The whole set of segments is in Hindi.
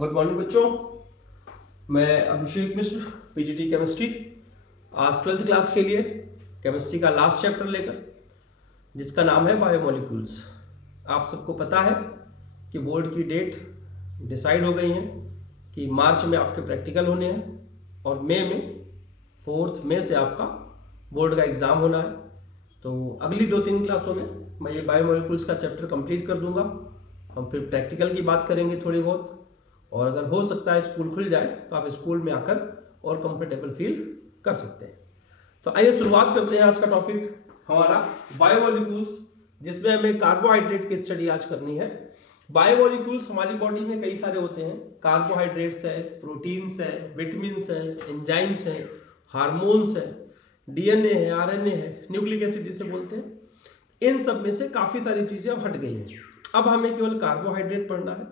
गुड मॉर्निंग बच्चों, मैं अभिषेक मिश्र, पीजीटी केमिस्ट्री। आज 12th क्लास के लिए केमिस्ट्री का लास्ट चैप्टर लेकर, जिसका नाम है बायोमोलिक्यूल्स। आप सबको पता है कि बोर्ड की डेट डिसाइड हो गई है कि मार्च में आपके प्रैक्टिकल होने हैं और मई में 4 मई से आपका बोर्ड का एग्ज़ाम होना है। तो अगली 2-3 क्लासों में मैं ये बायोमोलिक्यूल्स का चैप्टर कंप्लीट कर दूंगा। हम फिर प्रैक्टिकल की बात करेंगे थोड़ी बहुत, और अगर हो सकता है स्कूल खुल जाए तो आप स्कूल में आकर और कंफर्टेबल फील कर सकते हैं। तो आइए शुरुआत करते हैं आज का टॉपिक हमारा बायोमोलिक्यूल्स, जिसमें हमें कार्बोहाइड्रेट की स्टडी आज करनी है। बायोमोलिक्यूल्स हमारी बॉडी में कई सारे होते हैं। कार्बोहाइड्रेट्स है, प्रोटीन्स है, विटामिन्स है, एंजाइम्स है, हार्मोन्स है, डीएनए है, आरएनए है, न्यूक्लिक एसिड जिसे बोलते हैं। इन सब में से काफ़ी सारी चीज़ें अब हट गई हैं। अब हमें केवल कार्बोहाइड्रेट पढ़ना है,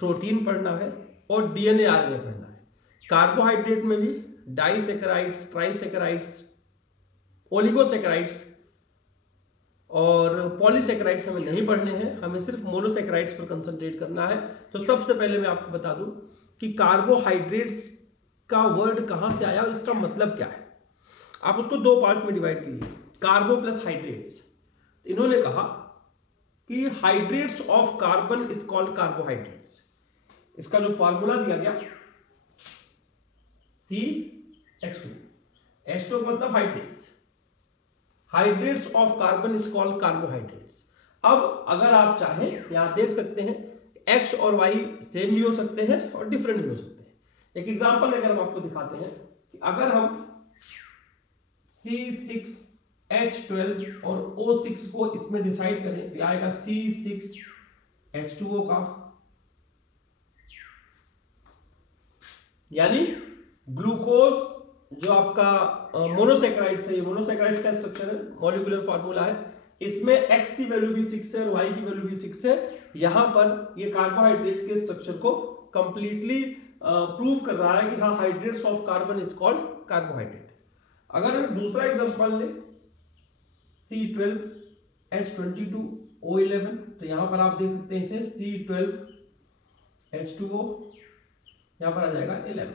प्रोटीन पढ़ना है और डीएनए आरएनए पढ़ना है। कार्बोहाइड्रेट में भी डाइसेकेराइड्स, ट्राइसेकेराइड्स, ओलिगोसेकेराइड्स और पॉलीसेकेराइड्स हमें नहीं पढ़ने हैं, हमें सिर्फ मोनोसेकेराइड्स पर कंसंट्रेट करना है। तो सबसे पहले मैं आपको बता दूं कि कार्बोहाइड्रेट्स का वर्ड कहां से आया और इसका मतलब क्या है। आप उसको 2 पार्ट में डिवाइड कीजिए, कार्बो प्लस हाइड्रेट्स। इन्होंने कहा कि hydrates of carbon is called carbohydrates. इसका जो फॉर्मूला दिया गया CH2, H2 मतलब hydrates, hydrates of carbon is called carbohydrates. अब अगर आप चाहें यहां देख सकते हैं X और Y सेम भी हो सकते हैं और डिफरेंट भी हो सकते हैं। एक एग्जांपल लेकर हम आपको दिखाते हैं कि अगर हम C6H12 और O6 को इसमें डिसाइड करें तो आएगा C6H2O का, यानी ग्लूकोज जो आपका मोनोसेकेराइड्स है, ये मोनोसेकेराइड्स का स्ट्रक्चर है, मॉलिक्यूलर फार्मूला है। इसमें X की वैल्यू भी 6 है और Y की वैल्यू भी 6 है। यहां पर ये कार्बोहाइड्रेट के स्ट्रक्चर को कंप्लीटली प्रूव कर रहा है कि हाँ, hydrates of carbon is called carbohydrate. अगर दूसरा एग्जांपल ले C12H22O11, तो यहां पर आप देख सकते हैं इसे C12H2O, यहां पर आ जाएगा 11।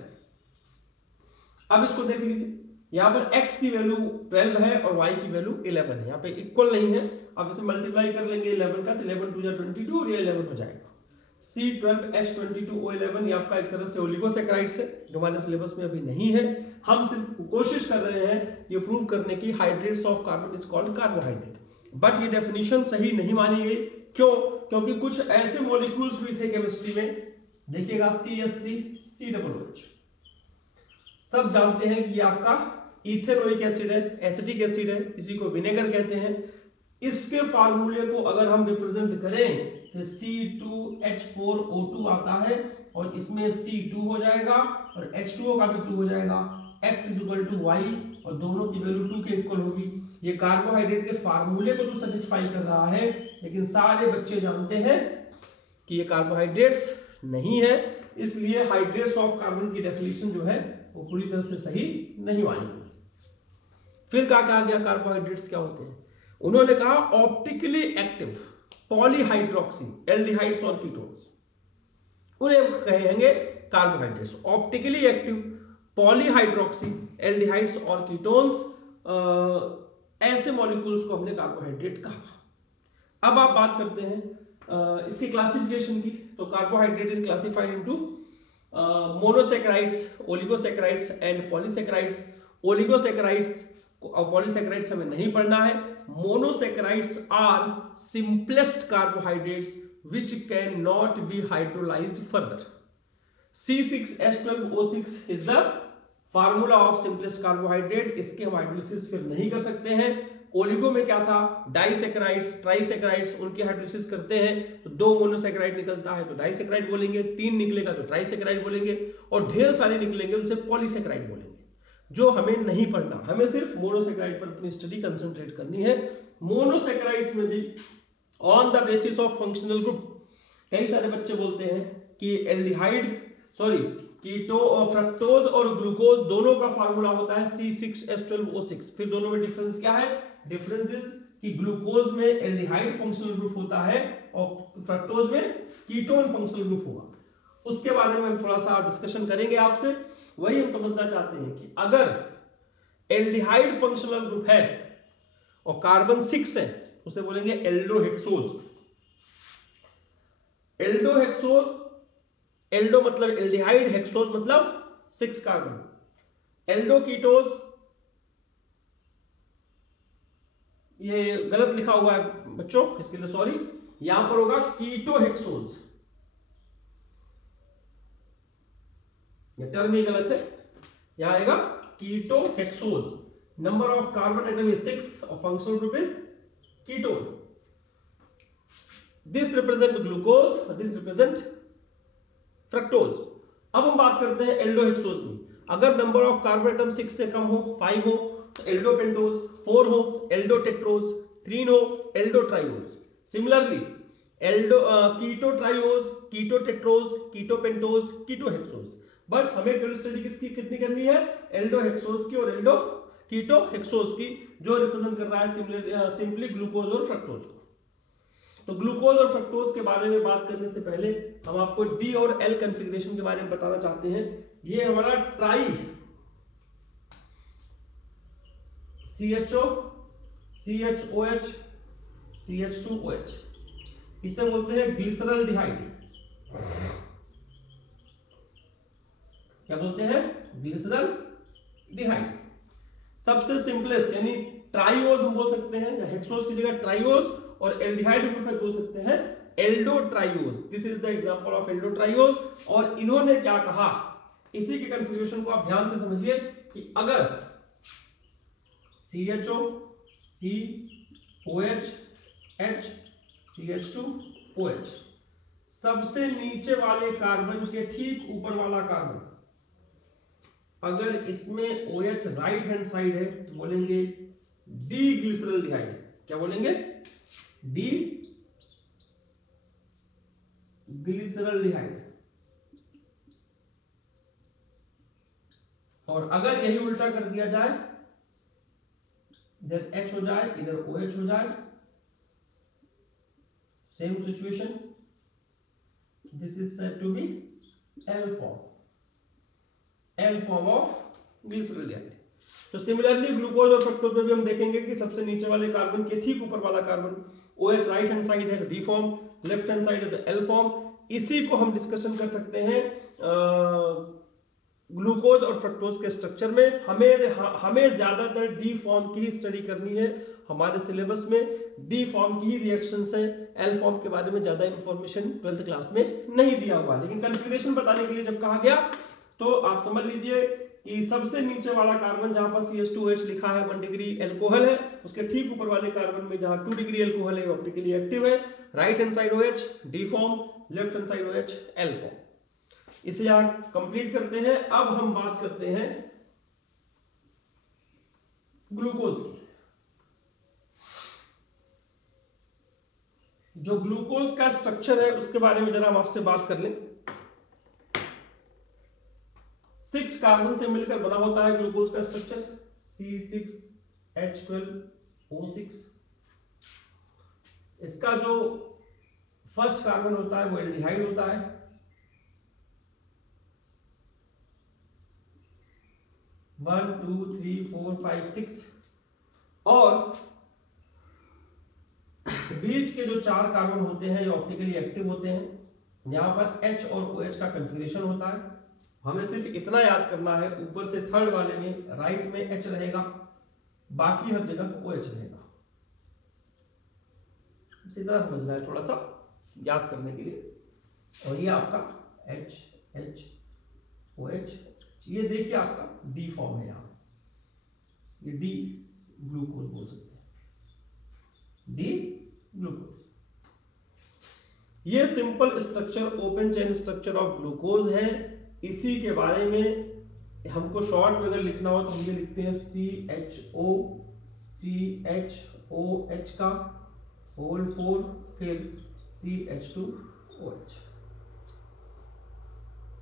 अब इसको देख लीजिए, यहां पर X की वैल्यू 12 है और Y की वैल्यू 11 है, यहां पे इक्वल नहीं है। अब इसे मल्टीप्लाई कर लेंगे 11 का, तो 11 2 22 और ये 11 हो जाएगा। C12H22O11 ये आपका एक तरह से ओलिगोसेकेराइड्स है, जो हमारे सिलेबस में अभी नहीं है। हम सिर्फ कोशिश कर रहे हैं ये प्रूव करने की hydrates of carbon is called carbohydrate. But ये डेफिनेशन सही नहीं मानी गई। क्यों? क्योंकि कुछ ऐसे मॉलिक्यूल्स भी थे केमिस्ट्री में, देखिएगा CH3COOH, सब जानते हैं कि ये आपका इथेनोइक एसिड है, एसिटिक एसिड है, इसी को विनेगर कहते हैं। इसके फार्मूले को अगर हम रिप्रेजेंट करें तो C2H4O2 आता है और इसमें C2 हो जाएगा और H2O का भी 2 हो जाएगा। X = Y और दोनों की वैल्यू 2 के इक्वल होगी। ये कार्बोहाइड्रेट के फार्मूले को तो सेटिस्फाई कर रहा है, लेकिन सारे बच्चे जानते हैं कि ये कार्बोहाइड्रेट्स नहीं है। इसलिए हाइड्रेट्स ऑफ कार्बन की डेफिनेशन जो है वो पूरी तरह से सही नहीं मानी गई। फिर क्या कहा गया, कार्बोहाइड्रेट्स क्या होते हैं? उन्होंने कहा ऑप्टिकली एक्टिव पॉलीहाइड्रोक्सी एल्डिहाइड्स और कीटोन्स, उन्हें कहेंगे carbohydrates. Optically active polyhydroxy aldehydes और कीटोन्स, ऐसे मॉलिक्यूल्स को हमने कार्बोहाइड्रेट कहा। अब आप बात करते हैं इसकी क्लासिफिकेशन की। तो carbohydrate is classified into monosaccharides, oligosaccharides and polysaccharides. Oligosaccharides और पॉलीसेकेराइड्स हमें नहीं पढ़ना है। Monosaccharides are simplest carbohydrates which cannot be hydrolyzed further. C6H12O6 is the formula of simplest carbohydrate. इसके हम हाइड्रोलिसिस फिर नहीं कर सकते हैं। ओलिगो में क्या था, डाइसेकेराइड्स, ट्राइसेकेराइड्स, उनकी हाइड्रोलिसिस करते हैं तो 2 मोनोसेकेराइड निकलता है तो डाइसेकेराइड बोलेंगे, 3 निकलेगा तो ट्राइसेकेराइड बोलेंगे और ढेर सारे निकलेंगे तो उसे पॉलीसेकेराइड बोलेंगे। जो हमें नहीं पढ़ना, हमें सिर्फ मोनोसेकेराइड पर अपनी स्टडी कंसंट्रेट करनी है। मोनोसेकेराइड्स में भी on the basis of functional group, कई सारे बच्चे बोलते हैं कि कीटो और फ्रक्टोज और ग्लूकोज दोनों का फार्मूला होता है C6H12O6। फिर दोनों में डिफरेंस क्या है? डिफरेंस इज कि ग्लूकोज में एल्डिहाइड फंक्शनल ग्रुप होता है और फ्रक्टोज में कीटोन फंक्शनल ग्रुप होगा। उसके बारे में हम थोड़ा सा डिस्कशन करेंगे आपसे। वही हम समझना चाहते हैं कि अगर एल्डिहाइड फंक्शनल ग्रुप है और कार्बन 6 है, उसे बोलेंगे एल्डोहेक्सोज। एल्डोहेक्सोज, एल्डो मतलब एल्डिहाइड, हेक्सोज मतलब 6 कार्बन। एल्डोकीटोज, ये गलत लिखा हुआ है बच्चों, इसके लिए सॉरी, यहां पर होगा कीटोहेक्सोज, ये टर्म ही गलत है, यहां आएगा ketohexose. Number of carbon atom is 6 और functional group is ketone. This represent glucose, this represent fructose. अब हम बात करते हैं एल्डोहेक्सोज में। अगर नंबर ऑफ कार्बन एटम 6 से कम हो, 5 हो तो एल्डोपेंटोज, 4 हो एल्डोटेट्रोज, 3 हो एल्डोट्राइओज। सिमिलरली कीटोट्राइओज, कीटोटेट्रोज, कीटोपेंटोज, कीटोहेक्सोज। बस हमें केवल स्टडी किसकी कितनी करनी है, एल्डोहेक्सोज की और कीटोहेक्सोज की, जो रिप्रेजेंट कर रहा है सिंपली ग्लूकोज और फ्रक्टोज को। तो ग्लूकोज और फ्रक्टोज के बारे में बात करने से पहले हम आपको डी और एल कॉन्फ़िगरेशन के बारे में बताना चाहते हैं। ये हमारा ट्राई CHO, CHOH, CH2OH, इसे बोलते हैं ग्लिसरल्डिहाइड। क्या बोलते हैं, ग्लिसरल्डिहाइड। सबसे सिंपलेस्ट यानी ट्राइओज हम बोल सकते हैं, या हेक्सोज की जगह ट्राइओज, और एल्डिहाइड ग्रुप में बोल सकते हैं aldotriose. This is the example of aldotriose. और इन्होंने क्या कहा, इसी के कन्फ्यूजन को आप ध्यान से समझिए कि अगर CHO, COH, H, CH2OH, सबसे नीचे वाले कार्बन के ठीक ऊपर वाला कार्बन, अगर इसमें OH राइट हैंड साइड है तो बोलेंगे डी ग्लिसरल्डिहाइड। क्या बोलेंगे, डी ग्लिसरल्डिहाइड। और अगर यही उल्टा कर दिया जाए, इधर H हो जाए इधर OH हो जाए, same situation, this is said to be L form, L form of glyceraldehyde. तो सिमिलरली ग्लूकोज और फ्रक्टोज में भी हम देखेंगे कि सबसे नीचे वाले कार्बन के ठीक ऊपर वाला carbon OH right hand side है तो D form, left hand side है तो L फॉर्म। इसी को हम डिस्कशन कर सकते हैं ग्लूकोज और फ्रक्टोज के स्ट्रक्चर में। हमें ज्यादातर डी फॉर्म की ही स्टडी करनी है। हमारे सिलेबस में डी फॉर्म की ही रिएक्शंस है, एल फॉर्म के बारे में ज्यादा इंफॉर्मेशन 12th क्लास में नहीं दिया हुआ। लेकिन कन्फिगरेशन बताने के लिए जब कहा गया तो आप समझ लीजिए कि सबसे नीचे वाला कार्बन जहां पर CH2OH लिखा है 1 डिग्री एल्कोहल है, उसके ठीक ऊपर वाले कार्बन में जहां 2 डिग्री एल्कोहल है ऑप्टिकली एक्टिव है। Right hand side OH D form, left hand side OH L form. इसे यहां कंप्लीट करते हैं। अब हम बात करते हैं ग्लूकोज की। जो ग्लूकोज का स्ट्रक्चर है उसके बारे में जरा हम आपसे बात कर लें। 6 कार्बन से मिलकर बना होता है ग्लूकोज का स्ट्रक्चर, C6H12O6। इसका जो फर्स्ट कार्बन होता है वो एल्डिहाइड होता है, one two three four five 6, और बीच के जो 4 कार्बन होते हैं ये ऑप्टिकली एक्टिव होते हैं। यहां पर H और OH का कन्फिगरेशन होता है। हमें सिर्फ इतना याद करना है, ऊपर से थर्ड वाले में राइट में H रहेगा, बाकी हर जगह OH रहेगा। इसी तरह समझना है थोड़ा सा याद करने के लिए। और ये आपका HOH, ये देखिए आपका डी फॉर्म है, यहां ये डी ग्लूकोज बोल सकते हैं, डी ग्लूकोज। ये simple structure open chain structure of glucose है। इसी के बारे में हमको शॉर्ट में अगर लिखना हो तो हम ये लिखते हैं CHOCHOH का होल 4 फिर CH2OH।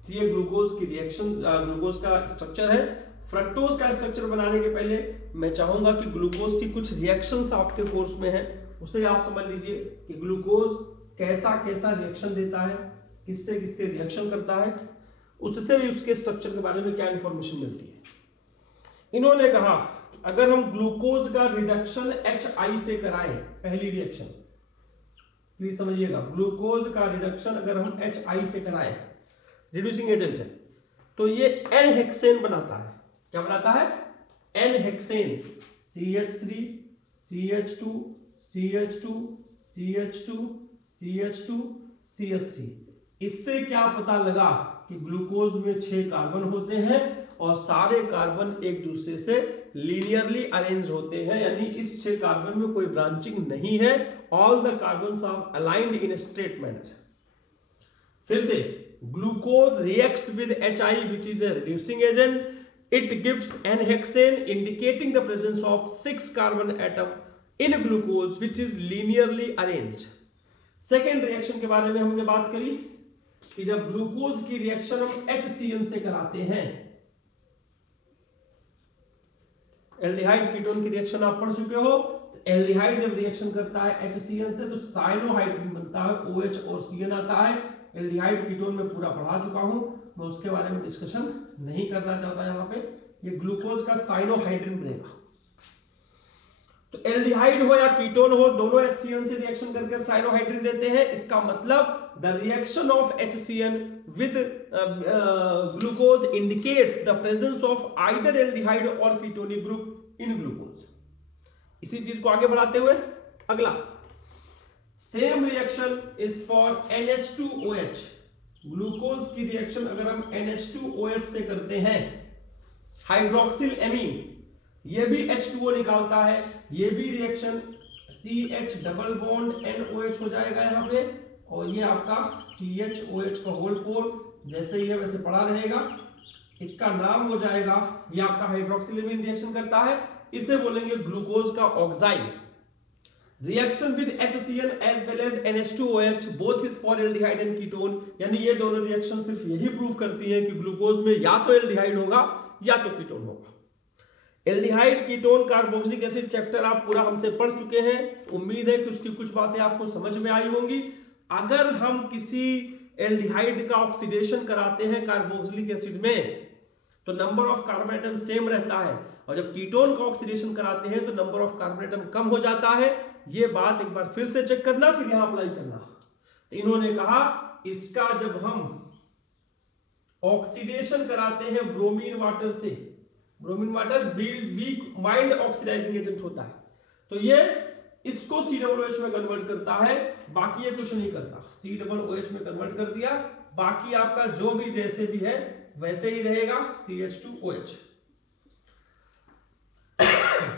ये ग्लूकोज की रिएक्शन, ग्लूकोज का स्ट्रक्चर है। फ्रक्टोज का स्ट्रक्चर बनाने के पहले मैं चाहूंगा कि ग्लूकोज की कुछ रिएक्शंस आपके कोर्स में है, उसे आप समझ लीजिए कि ग्लूकोज कैसा कैसा रिएक्शन देता है। किससे किससे रिएक्शन करता है, उससे भी उसके स्ट्रक्चर के बारे में क्या इंफॉर्मेशन मिलती है। इन्होंने कहा कि अगर हम ग्लूकोज का रिडक्शन HI से कराएं, पहली रिएक्शन प्लीज समझिएगा, ग्लूकोज का रिडक्शन अगर हम HI से कराएं, रिड्यूसिंग एजेंट है, तो ये एन हेक्सेन बनाता है। क्या बनाता है? N hexane, CH3 CH2 CH2 CH2 CH2 CH3। इससे क्या पता लगा कि ग्लूकोज में 6 कार्बन होते हैं और सारे कार्बन एक दूसरे से लीनियरली अरेंज्ड होते हैं, यानी इस 6 कार्बन में कोई ब्रांचिंग नहीं है। All the carbons are aligned in straight manner. फिर से, glucose reacts with HI which is a reducing agent. It gives N-hexane indicating the presence of 6 carbon atom in glucose which is linearly arranged. Second reaction के बारे में हमने बात करी कि जब ग्लूकोज की रिएक्शन हम HCN से कराते हैं, एल्डिहाइड कीटोन की रिएक्शन आप पढ़ चुके हो। एल्डिहाइड जब रिएक्शन करता है HCN से तो साइनोहाइड्रिन बनता है, OH और CN आता है। एल्डिहाइड कीटोन में पूरा पढ़ा चुका हूं, मैं उसके बारे में डिस्कशन नहीं करना चाहता यहाँ पे। ये ग्लूकोज का साइनोहाइड्रिन बनेगा। तो एल्डिहाइड हो या कीटोन हो, दोनों HCN से रिएक्शन करके साइनोहाइड्रिन देते हैं। इसका मतलब the reaction of HCN with glucose indicates the presence of either aldehyde और कीटोनिक ग्रुप इन ग्लूकोज। इसी चीज को आगे बढ़ाते हुए अगला, same reaction is for NH2OH। Glucose की रिएक्शन अगर हम NH2OH से करते हैं, हाइड्रोक्सिल एमीन, ये भी H2O निकालता है, ये भी reaction CH double bond NOH हो जाएगा यहाँ पे, और ये आपका CHOH का होल 4 जैसे ही है वैसे पड़ा रहेगा। इसका नाम हो जाएगा, ये आपका हाइड्रोक्सिल एमीन रिएक्शन करता है, इसे बोलेंगे ग्लूकोज का oxide. Reaction with HCN as well as NH2OH both is for aldehyde and ketone, यानी ये दोनों रिएक्शन सिर्फ यही प्रूव करती है कि ग्लूकोज में या तो एल्डिहाइड होगा या तो कीटोन होगा। Aldehyde, ketone, carboxylic acid chapter आप पूरा हमसे पढ़ चुके हैं। उम्मीद है कि उसकी कुछ बातें आपको समझ में आई होंगी। अगर हम किसी एल्डिहाइड का ऑक्सीडेशन कराते हैं कार्बोक्सिलिक एसिड में तो number of carbon atom same रहता है, और जब कीटोन का ऑक्सीडेशन कराते हैं तो नंबर ऑफ कार्बन एटम कम हो जाता है। ये बात एक बार फिर से चेक करना, फिर यहां अप्लाई करना। तो इन्होंने कहा इसका जब हम ऑक्सीडेशन कराते हैं ब्रोमीन वाटर से, bromine water weak mild oxidising agent होता है, तो ये इसको COOH में कन्वर्ट करता है, बाकी ये कुछ नहीं करता। COOH में कन्वर्ट कर दिया, बाकी आपका जो भी जैसे भी है वैसे ही रहेगा CH2OH।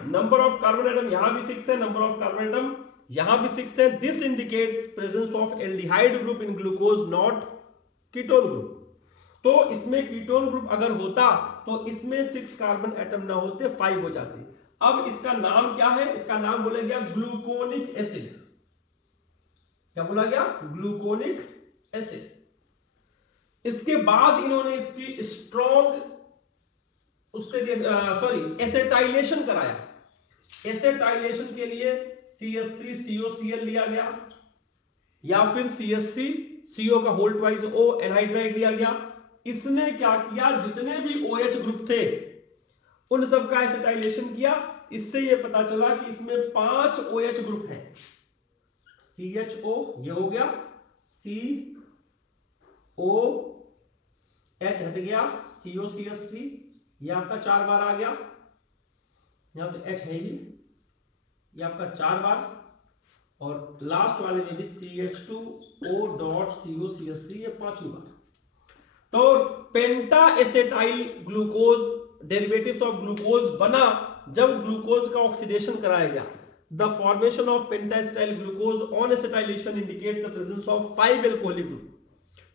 Number of carbon atom यहां भी 6 है, नंबर ऑफ कार्बन एटम यहां भी 6 है। This indicates presence of aldehyde group in glucose not ketone group. तो इसमें कीटोन ग्रुप अगर होता तो इसमें 6 कार्बन एटम ना होते, 5 हो जाते। अब इसका नाम क्या है? इसका नाम बोला गया ग्लूकोनिक एसिड। क्या बोला गया? Gluconic acid. इसके बाद इन्होंने इसकी स्ट्रॉन्ग एसेटाइलेशन कराया। एसेटाइलेशन के लिए CH3COCl लिया गया, या फिर CH3CO का होल ट्वाइस O एनहाइड्राइड लिया गया। इसने क्या किया, जितने भी OH ग्रुप थे उन सब का एसेटाइलेशन किया। इससे यह पता चला कि इसमें 5 OH ग्रुप हैं। CHO ये हो गया, COH हट गया, COCH3 ये आपका 4 बार आ गया, यहां तो H है ही, ये आपका 4 बार, और लास्ट वाले में भी CH2O.COCH3 ये 5वीं बार। तो penta acetyl glucose, derivatives of glucose बना जब ग्लूकोज का ऑक्सीडेशन कराया गया। The formation of penta acetyl glucose on acetylation indicates the presence of 5 alcoholic group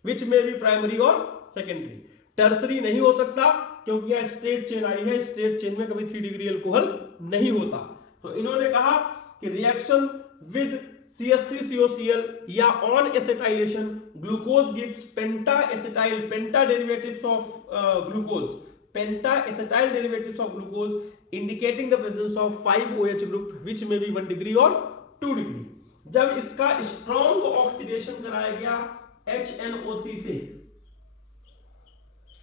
which may be primary और सेकेंडरी। टर्सरी नहीं हो सकता क्योंकि यह स्ट्रेट चेन आई है, स्ट्रेट चेन में कभी 3 डिग्री अल्कोहल नहीं होता। तो इन्होंने कहा कि रिएक्शन विद CH3COCl या on acetylation glucose gives penta acetyl, penta derivatives of glucose, penta acetyl derivatives of glucose indicating the presence of 5 OH group which may be 1 degree और 2 डिग्री। जब इसका स्ट्रॉन्ग ऑक्सीडेशन कराया गया HNO3 से।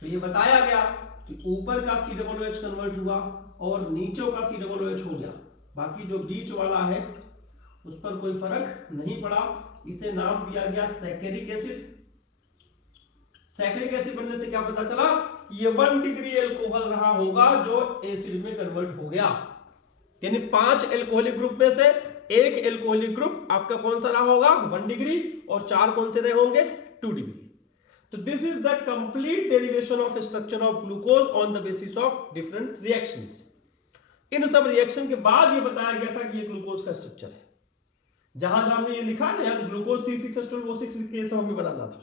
तो ये बताया गया कि ऊपर का COOH कन्वर्ट हुआ और नीचे का COOH हो गया, बाकी जो बीच वाला है उस पर कोई फर्क नहीं पड़ा। इसे नाम दिया गया सैकेरिक एसिड। सैकेरिक एसिड बनने से क्या पता चला, ये 1 डिग्री एल्कोहल रहा होगा जो एसिड में कन्वर्ट हो गया। यानी 5 एल्कोहलिक ग्रुप में से एक एल्कोहलिक ग्रुप आपका कौन सा रहा होगा, 1 डिग्री, और 4 कौन से रहे होंगे, 2 डिग्री। तो this is the complete derivation of structure of glucose on the basis of different reactions. इन सब रिएक्शन के बाद ये बताया गया था कि ये ग्लूकोज का स्ट्रक्चर है। जहां जहां हमने ये लिखा ना, याद ग्लूकोज C6H12O6 लिख के सब हमें बनाना था।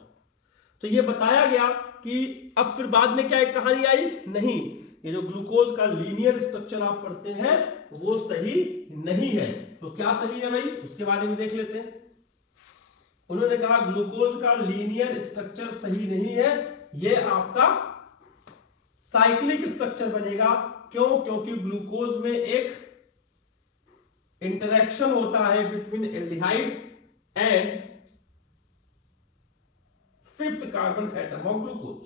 तो ये बताया गया कि अब फिर बाद में क्या एक कहानी आई, नहीं, ये जो ग्लूकोज का लीनियर स्ट्रक्चर आप पढ़ते हैं वो सही नहीं है। तो क्या सही है भाई, उसके बारे में देख लेते हैं। उन्होंने कहा ग्लूकोज का लीनियर स्ट्रक्चर सही नहीं है, ये आपका साइक्लिक स्ट्रक्चर बनेगा। क्यों? क्योंकि ग्लूकोज में एक इंटरेक्शन होता है between aldehyde and 5th carbon atom of glucose.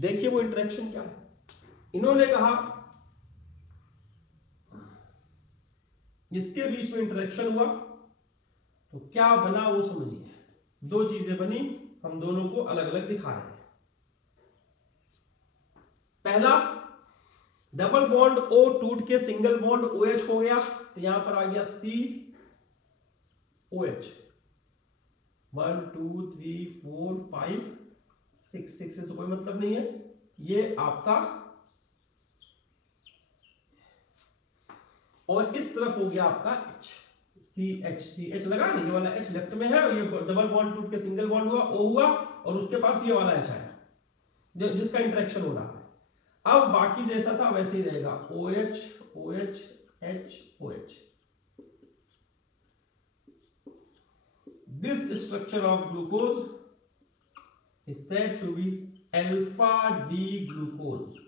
देखिए वो इंटरेक्शन क्या है। इन्होंने कहा इसके बीच में इंटरेक्शन हुआ तो क्या बना वो समझिए। 2 चीजें बनी, हम दोनों को अलग अलग दिखा रहे हैं। पहला, डबल बॉन्ड O टूट के सिंगल बॉन्ड OH हो गया, तो यहां पर आ गया COH। 1 2 3 4 5 6 से तो कोई मतलब नहीं है। ये आपका, और इस तरफ हो गया आपका CH लगा नहीं, ये वाला H लेफ्ट में है, और ये डबल बॉन्ड टूट के सिंगल बॉन्ड हुआ, O हुआ, और उसके पास ये वाला H आया जिसका इंटरेक्शन हो रहा है। अब बाकी जैसा था वैसे ही रहेगा, OH OH H OH। This structure of glucose is said to be alpha D glucose।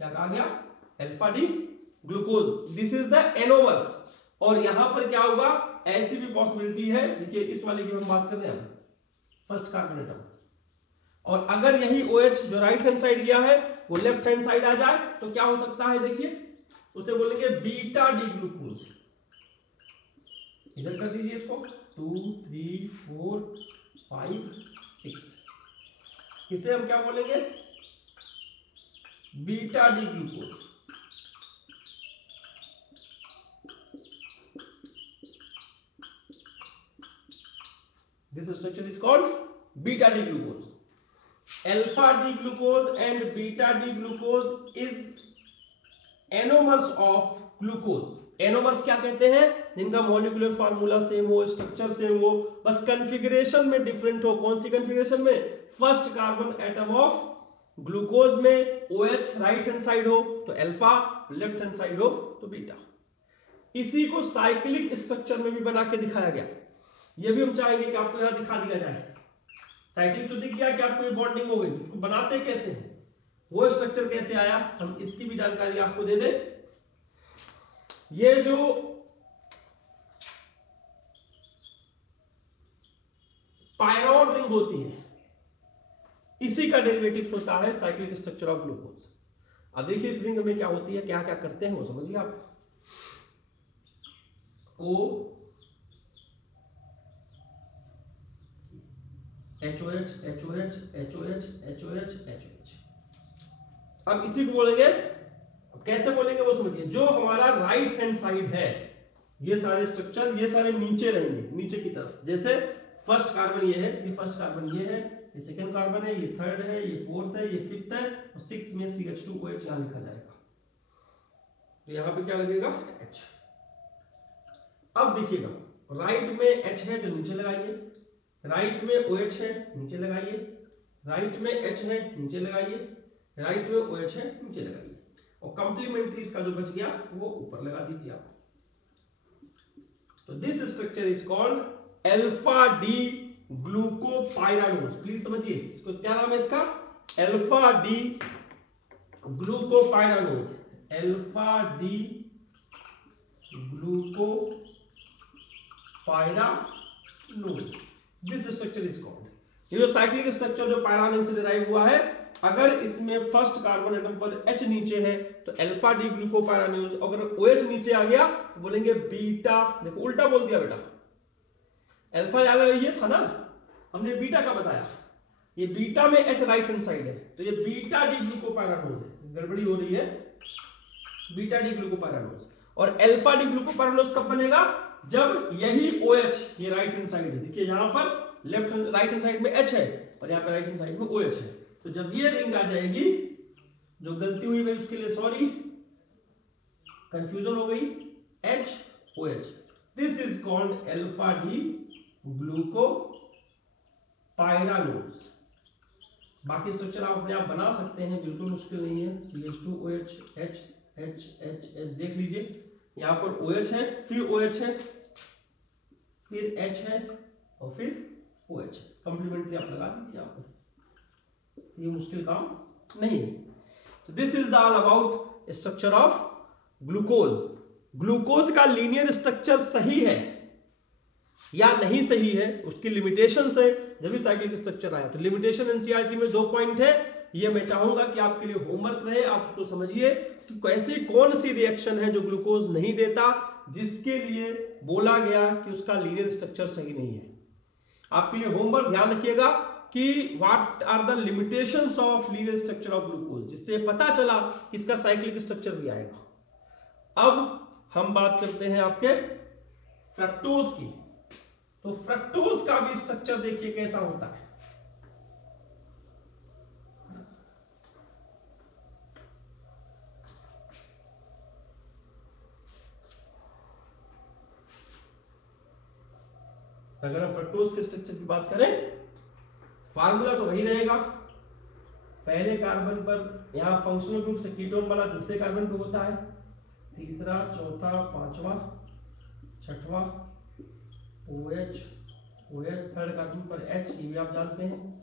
क्या कहा गया, alpha D glucose. This is the anomers. और यहां पर क्या होगा, ऐसी भी पॉसिबिलिटी है, देखिए इस वाले की हम बात कर रहे हैं, फर्स्ट कार्बन एटम, और अगर यही OH जो राइट हैंड साइड गया है वो लेफ्ट हैंड साइड आ जाए तो क्या हो सकता है, देखिए उसे बोलेंगे बीटा डी ग्लूकोज। इधर कर दीजिए इसको, 2 3 4 5 6, इसे हम क्या बोलेंगे, beta D glucose. This structure is called beta D glucose. Alpha D glucose and beta D glucose is anomers of glucose. Anomers क्या कहते हैं, जिनका मॉलिक्यूलर फार्मूला सेम हो, स्ट्रक्चर सेम हो, बस कन्फिगरेशन में डिफरेंट हो। कौन सी कन्फिगरेशन में, first carbon atom of glucose में OH राइट हैंड साइड हो तो अल्फा, लेफ्ट हैंड साइड हो तो बीटा। इसी को साइक्लिक स्ट्रक्चर में भी बना के दिखाया गया। ये भी हम चाहेंगे कि आपको यहां दिखा दिया जाए। साइक्लिक तो दिख गया कि आपको ये बॉन्डिंग हो गई, उसको बनाते कैसे हैं, वो स्ट्रक्चर कैसे आया, हम इसकी भी जानकारी आपको दे दें। ये जो पायरोड रिंग होती है, इसी का डेरिवेटिव होता है साइक्लिक स्ट्रक्चर ऑफ ग्लूकोज। अब देखिए इस रिंग में क्या होती है, क्या क्या करते हैं वो समझिए आप। O HOH HOH HOH HOH HOH। अब इसी को बोलेंगे, अब कैसे बोलेंगे वो समझिए। जो हमारा राइट हैंड साइड है, ये सारे स्ट्रक्चर, ये सारे नीचे रहेंगे, नीचे की तरफ। जैसे फर्स्ट कार्बन ये है, ये फर्स्ट कार्बन ये है, ये सेकंड कार्बन है, ये थर्ड है, ये फोर्थ है, ये फिफ्थ है, और सिक्स्थ में CH2OH यहां लिखा जाएगा। तो यहां पे क्या लगेगा, H। अब देखिएगा, राइट में H है तो नीचे लगाइए, राइट में OH है नीचे लगाइए, राइट में H है नीचे लगाइए, राइट में OH है नीचे लगाइए, और कंप्लीमेंट्री इसका जो बच गया वो ऊपर लगा दीजिए आप। तो this structure is called alpha D glucopyranose. Please समझिए इसको, क्या नाम है इसका, alpha D glucopyranose. Alpha D glucopyranose, this structure is called. ये जो साइक्लिक स्ट्रक्चर जो पायरान रिंग से डिराइव हुआ है, अगर इसमें फर्स्ट कार्बन एटम पर H नीचे है तो अल्फा डी ग्लूकोपायरानोज, अगर OH नीचे आ गया तो बोलेंगे बीटा। देखो उल्टा बोल दिया बेटा, अल्फा ये था ना, हमने बीटा का बताया, ये बीटा में H राइट हैंड साइड है तो ये बीटा डी ग्लूकोपायरानोज है, गड़बड़ी हो रही है, बीटा डी ग्लूकोपायरानोज। और अल्फा डी ग्लूकोपायरानोज कब बनेगा, जब यही OH, ये राइट हैंड साइड है, देखिए यहां पर लेफ्ट राइट हैंड साइड में H है और यहाँ पे राइट हैंड साइड में OH है, तो जब ये रिंग आ जाएगी, जो गलती हुई भाई उसके लिए सॉरी, कंफ्यूजन हो गई, HOH, this is called alpha D glucopyranose. बाकी स्ट्रक्चर आप अपने आप बना सकते हैं, बिल्कुल मुश्किल नहीं है। CH2OH H H H H देख लीजिए, यहां पर OH है, फिर OH है, फिर H है और फिर OH, कंप्लीमेंट्री आप लगा दीजिए यहां पर, ये मुश्किल काम नहीं है। तो this is the all about structure of glucose. Glucose का लीनियर स्ट्रक्चर सही है या नहीं सही है, उसकी लिमिटेशंस है, जब भी साइक्लिक स्ट्रक्चर आया तो लिमिटेशन एनसीईआरटी में 2 पॉइंट है, ये मैं चाहूंगा कि आपके लिए होमवर्क रहे, आप उसको समझिए कि कैसी कौन सी रिएक्शन है जो ग्लूकोज नहीं देता, जिसके लिए बोला गया कि उसका लीनियर स्ट्रक्चर सही नहीं है। आपके लिए होमवर्क ध्यान रखिएगा कि what are the limitations of linear structure of glucose, जिससे पता चला कि इसका साइक्लिक स्ट्रक्चर भी आएगा। अब हम बात करते हैं आपके फ्रक्टोज की। तो फ्रक्टोज का भी स्ट्रक्चर देखिए कैसा होता है। अगर हम फ्रक्टोज के स्ट्रक्चर की बात करें, फार्मूला तो वही रहेगा, पहले कार्बन पर यहां फंक्शनल ग्रुप से कीटोन वाला दूसरे कार्बन पे होता है, तीसरा, चौथा, पांचवा, छठवां OH थर्ड कार्बन पर H, ये भी आप जानते हैं,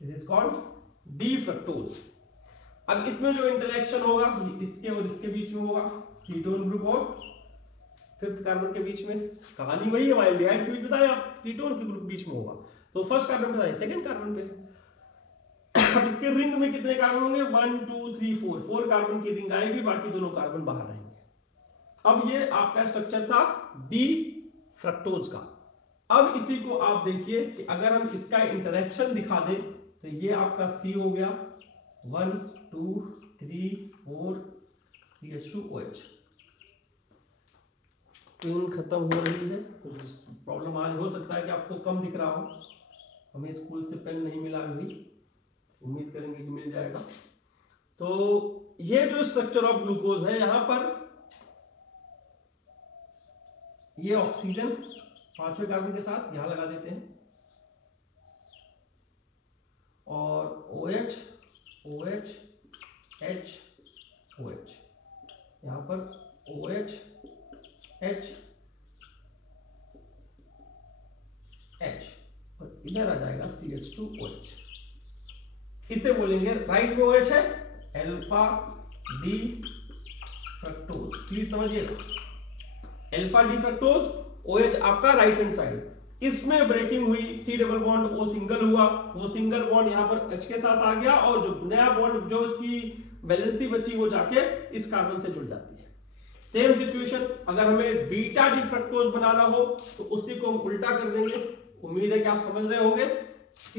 this is called D fructose. अब इसमें जो इंटरेक्शन होगा इसके और इसके बीच में होगा, कीटोन ग्रुप और फिफ्थ कार्बन के बीच में, कहानी वही है, एल्डिहाइड के बीच बताया, कीटोन के ग्रुप बीच में होगा, तो फर्स्ट कार्बन बताया, सेकंड कार्बन पे। अब इसके रिंग में कितने कार्बन होंगे, 1 2 3 4 कार्बन की रिंग आएगी, बाकी दोनों कार्बन बाहर रहेंगे। अब ये आपका स्ट्रक्चर था डी फ्रक्टोज का। अब इसी को आप देखिए कि अगर हम इसका इंटरेक्शन दिखा दें तो ये आपका C हो गया, 1 2 3 4 CH2OH। ट्यून खत्म हो रही है, कुछ प्रॉब्लम आज हो सकता है कि आपको कम दिख रहा हो, हमें स्कूल से पेन नहीं मिला अभी, उम्मीद करेंगे कि मिल जाएगा। तो ये जो स्ट्रक्चर ऑफ ग्लूकोज है, यहां पर ये ऑक्सीजन पांचवें कार्बन के साथ यहां लगा देते हैं, और OH OH H OH, यहां पर OH H H और इधर आ जाएगा CH2OH। इसे बोलेंगे, राइट में OH है, अल्फा डी फ्रक्टोज, प्लीज समझिएगा, अल्फा डी फ्रक्टोज, OH आपका राइट हैंड साइड, इसमें ब्रेकिंग हुई, C double bond O single हुआ, वो सिंगल बॉन्ड यहां पर H के साथ आ गया, और जो नया बॉन्ड जो इसकी वैलेंसी बची वो जाके इस कार्बन से जुड़ जाती है। सेम सिचुएशन अगर हमें बीटा डी फ्रक्टोज बनाना हो तो उसी को हम उल्टा कर देंगे, उम्मीद है कि आप समझ रहे होंगे। C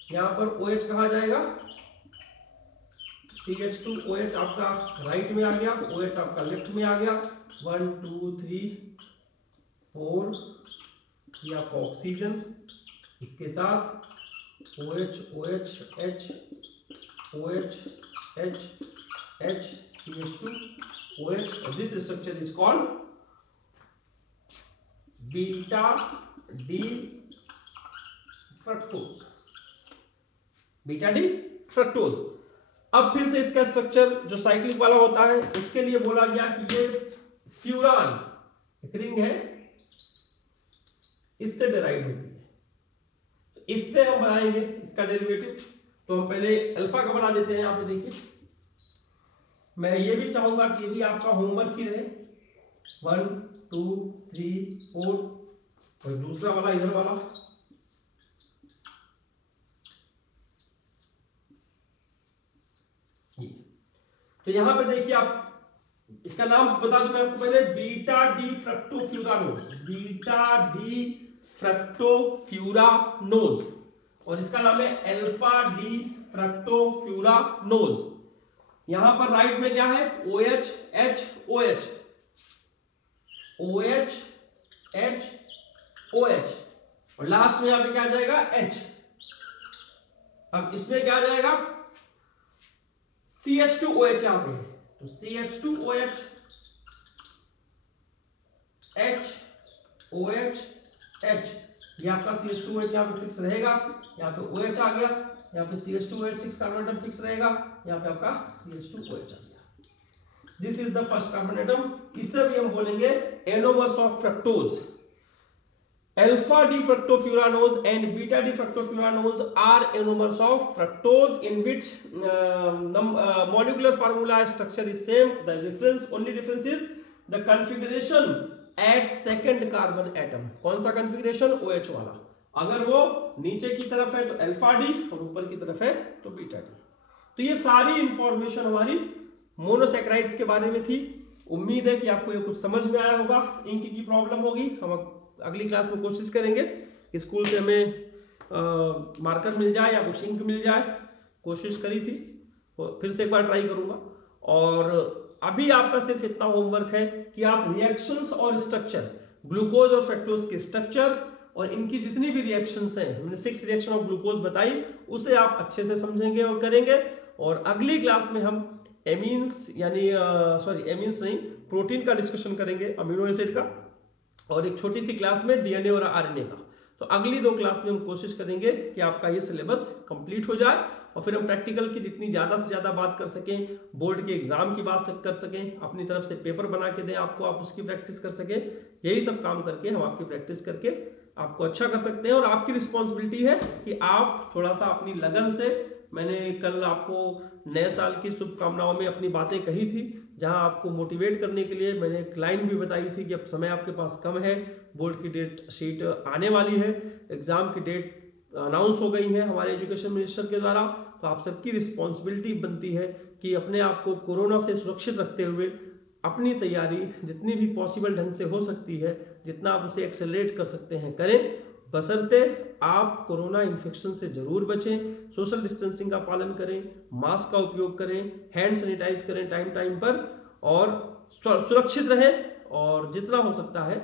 यहां पर OH कहा जाएगा, CH2OH आपका राइट में आ गया, OH आपका लेफ्ट में आ गया, 1 2 3 4 ये आपका ऑक्सीजन, इसके साथ OH OH H OH H H CH2OH, और this structure is called beta D fructose, beta D fructose. अब फिर से इसका स्ट्रक्चर जो साइक्लिक वाला होता है उसके लिए बोला गया कि ये फ्यूरान एक रिंग है, इससे डिराइव होती है, तो इससे हम बनाएंगे इसका डेरिवेटिव। तो हम पहले अल्फा का बना देते हैं, यहां पे देखिए, मैं ये भी चाहूंगा कि ये भी आपका होमवर्क ही रहे, 1 2 3 4 और दूसरा वाला इधर वाला, तो यहां पे देखिए आप, इसका नाम बता दूं मैं आपको पहले, बीटा डी फ्रक्टोफ्यूरानोज, बीटा डी फ्रक्टोफ्यूरानोज, और इसका नाम है अल्फा डी फ्रक्टोफ्यूरानोज। यहां पर राइट में क्या है, OH H OH, OH H OH, और लास्ट में यहां पे क्या आ जाएगा, H। अब इसमें क्या आ जाएगा, CH2OH यहां पे है, तो CH2OH H OH H, ये आपका CH2OH यहाँ पे फिक्स रहेगा, यहाँ पे OH आ गया, यहाँ पे CH2OH 6 कार्बन एटम फिक्स रहेगा, यहाँ पे आपका CH2OH आ गया। This is the first carbon atom. इसे भी हम बोलेंगे anomers of fructose. Alpha defructofuranose and beta defructofuranose are anomers of fructose in which the molecular formula structure is same. The difference, only difference is the configuration at second carbon atom. कौन सा configuration, OH वाला। अगर वो नीचे की तरफ है तो अल्फा डी और ऊपर की तरफ है तो बीटा डी। तो ये सारी इंफॉर्मेशन हमारी मोनोसैकेराइड्स के बारे में थी। उम्मीद है कि आपको ये कुछ समझ में आया होगा। इंक की प्रॉब्लम होगी, हम अगली क्लास में कोशिश करेंगे स्कूल से हमें मार्कर मिल जाए या कुछ इंक मिल जाए, कोशिश करी थी, फिर से एक बार ट्राई करूंगा। और अभी आपका सिर्फ इतना होमवर्क है कि आप रिएक्शंस और स्ट्रक्चर, ग्लूकोज और फ्रक्टोज के स्ट्रक्चर और इनकी जितनी भी रिएक्शंस हैं, मैंने 6 रिएक्शन ऑफ ग्लूकोज बताई, उसे आप अच्छे से समझेंगे और करेंगे। और अगली क्लास में हम एमीन्स यानी एमीन्स नहीं, प्रोटीन का डिस्कशन करेंगे, अमीनो एसिड का, और एक छोटी सी क्लास में डीएनए और आरएनए का। तो अगली 2 क्लास में हम कोशिश करेंगे कि आपका ये सिलेबस कंप्लीट हो जाए और फिर हम प्रैक्टिकल की जितनी ज़्यादा से ज़्यादा बात कर सकें, बोर्ड के एग्जाम की बात कर सकें, अपनी तरफ से पेपर बना के दें आपको, आप उसकी प्रैक्टिस कर सकें। यही सब काम करके हम आपकी प्रैक्टिस करके आपको अच्छा कर सकते हैं। और आपकी रिस्पॉन्सिबिलिटी है कि आप थोड़ा सा अपनी लगन से, मैंने कल आपको नए साल की शुभकामनाओं में अपनी बातें कही थी, जहां आपको मोटिवेट करने के लिए मैंने एक लाइन भी बताई थी कि अब समय आपके पास कम है, बोर्ड की डेट शीट आने वाली है, एग्जाम की डेट अनाउंस हो गई है हमारे एजुकेशन मिनिस्टर के द्वारा। तो आप सबकी रिस्पॉन्सिबिलिटी बनती है कि अपने आप को कोरोना से सुरक्षित रखते हुए अपनी तैयारी जितनी भी पॉसिबल ढंग से हो सकती है, जितना आप उसे एक्सेलरेट कर सकते हैं करें, बशर्ते आप कोरोना इन्फेक्शन से जरूर बचें, सोशल डिस्टेंसिंग का पालन करें, मास्क का उपयोग करें, हैंड सैनिटाइज करें टाइम पर, और सुरक्षित रहें, और जितना हो सकता है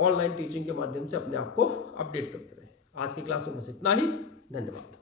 ऑनलाइन टीचिंग के माध्यम से अपने आप को अपडेट करते रहें। आज की क्लास में बस इतना ही। धन्यवाद।